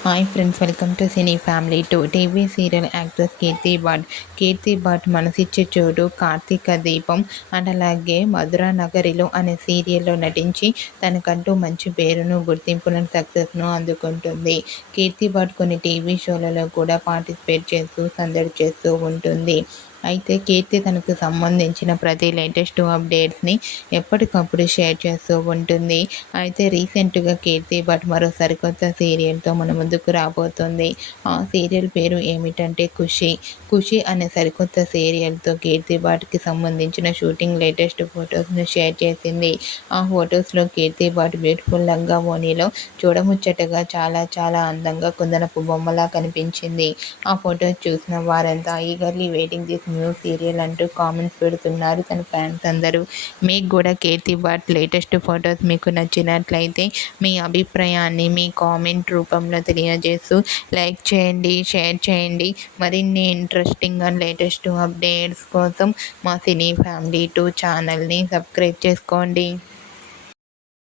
Hi friends welcome to Cine Family two TV serial actress Keerthi Bhat Keerthi Bhat Manasichche Chotu Karthika Deepam and అలాగే మధురా నగరిలో అనే సీరియల్లో నటించి తనకంటూ మంచి పేరును గుర్తింపును సక్సెస్ను అందుకుంటుంది కీర్తి భట్ కొన్ని టీవీ షోలలో కూడా పార్టిసిపేట్ చేస్తూ సందడి చేస్తూ ఉంటుంది అయితే కీర్తి తనకు సంబంధించిన ప్రతి లేటెస్ట్ అప్డేట్స్ని ఎప్పటికప్పుడు షేర్ చేస్తూ ఉంటుంది. అయితే రీసెంట్గా కీర్తి భట్ మరో సరికొత్త సీరియల్తో మన ముందుకు రాబోతుంది. ఆ సీరియల్ పేరు ఏమిటంటే ఖుషి. ఖుషి అనే సరికొత్త సీరియల్తో కీర్తి భట్కి సంబంధించిన షూటింగ్ లేటెస్ట్ ఫొటోస్ను షేర్ చేసింది. ఆ ఫొటోస్లో కీర్తి భట్ బ్యూటిఫుల్ లంగా ఓనీలో చూడముచ్చటగా చాలా చాలా అందంగా కుందనపు బొమ్మలా కనిపించింది. ఆ ఫొటోస్ చూసిన వారంతా eagerly waiting this new serial అంటూ కామెంట్స్ పెడుతున్నారు. తన ఫ్యాన్స్ అందరూ మీకు కూడా కేతి భట్ లేటెస్ట్ ఫొటోస్ మీకు నచ్చినట్లయితే మీ అభిప్రాయాన్ని మీ కామెంట్ రూపంలో తెలియజేస్తూ లైక్ చేయండి షేర్ చేయండి. మరిన్ని ఇంట్రెస్టింగ్ అండ్ లేటెస్ట్ అప్డేట్స్ కోసం మా సినీ ఫ్యామిలీ టూ ఛానల్ని సబ్స్క్రైబ్ చేసుకోండి.